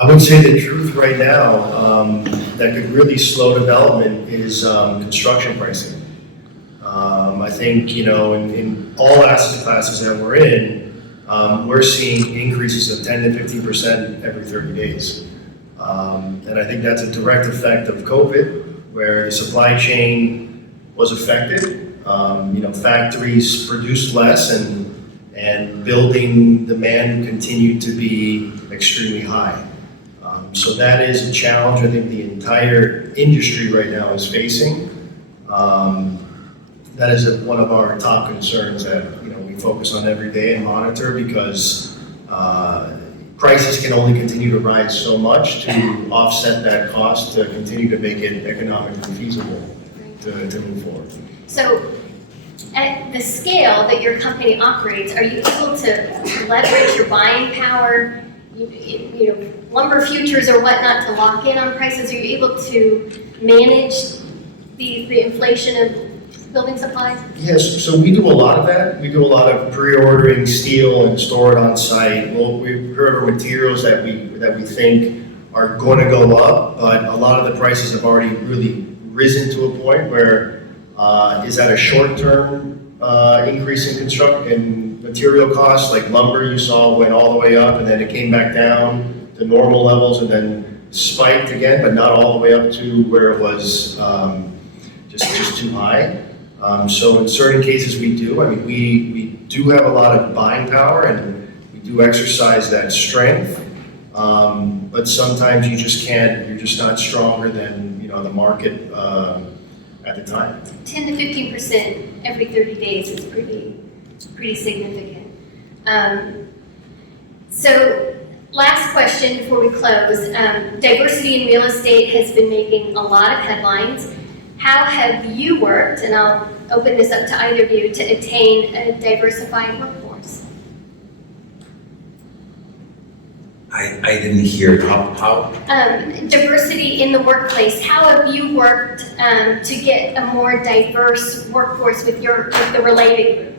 I would say the truth right now that could really slow development is construction pricing. I think, in all asset classes that we're in, we're seeing increases of 10 to 15% every 30 days. And I think that's a direct effect of COVID, where the supply chain was affected. Factories produced less and building demand continued to be extremely high. So that is a challenge I think the entire industry right now is facing. That is one of our top concerns that we focus on every day and monitor, because prices can only continue to rise so much to offset that cost to continue to make it economically feasible to move forward. So at the scale that your company operates, are you able to leverage your buying power, lumber futures or whatnot, to lock in on prices? Are you able to manage the inflation of building supplies? Yes, so we do a lot of that. We do a lot of pre-ordering steel and store it on site. Well, we've heard of materials that we think are going to go up, but a lot of the prices have already really risen to a point where is that a short-term increase in material costs, like lumber you saw went all the way up and then it came back down to normal levels and then spiked again, but not all the way up to where it was just too high. So in certain cases we do. I mean, we do have a lot of buying power and we do exercise that strength, but sometimes you just can't. You're just not stronger than the market at the time. 10 to 15% every 30 days is pretty significant. So last question before we close. Diversity in real estate has been making a lot of headlines. How have you worked, and I'll open this up to either of you, to attain a diversified workforce? I didn't hear how. Diversity in the workplace. How have you worked to get a more diverse workforce with the related group?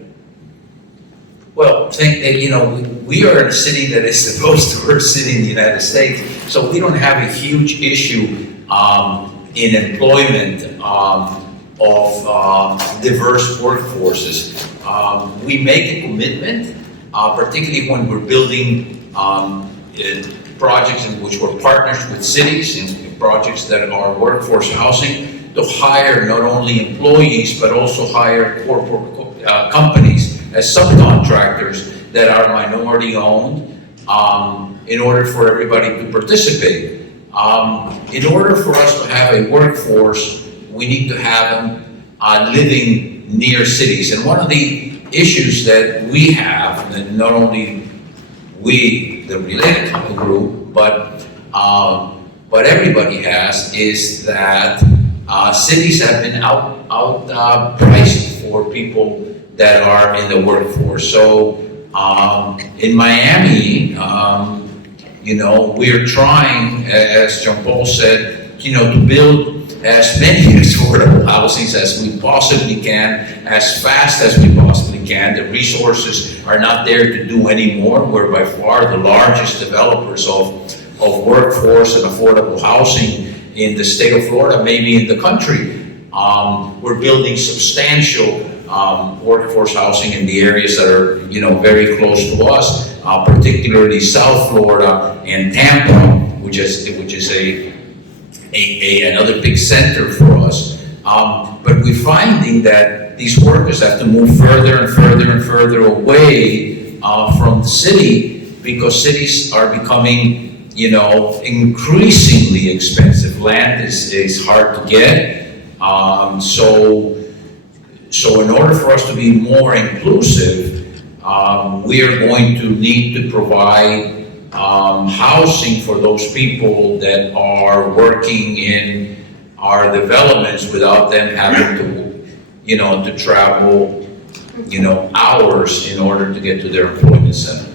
Well, think that, we are in a city that is supposed to be a city in the United States, so we don't have a huge issue in employment of diverse workforces. We make a commitment, particularly when we're building projects in which we're partners with cities and projects that are workforce housing, to hire not only employees but also hire corporate companies as subcontractors that are minority owned, in order for everybody to participate. In order for us to have a workforce, we need to have them living near cities. And one of the issues that we have, that not only we, the related company group, but everybody has, is that cities have been outpriced for people that are in the workforce. So in Miami, we're trying, as John Paul said, to build as many affordable housings as we possibly can, as fast as we possibly can. The resources are not there to do any more. We're by far the largest developers of workforce and affordable housing in the state of Florida, maybe in the country. We're building substantial workforce housing in the areas that are, very close to us, particularly South Florida and Tampa, which is another big center for us. But we're finding that these workers have to move further and further and further away from the city, because cities are becoming, increasingly expensive. Land is hard to get. So in order for us to be more inclusive, we are going to need to provide housing for those people that are working in our developments without them having to travel, hours in order to get to their employment center.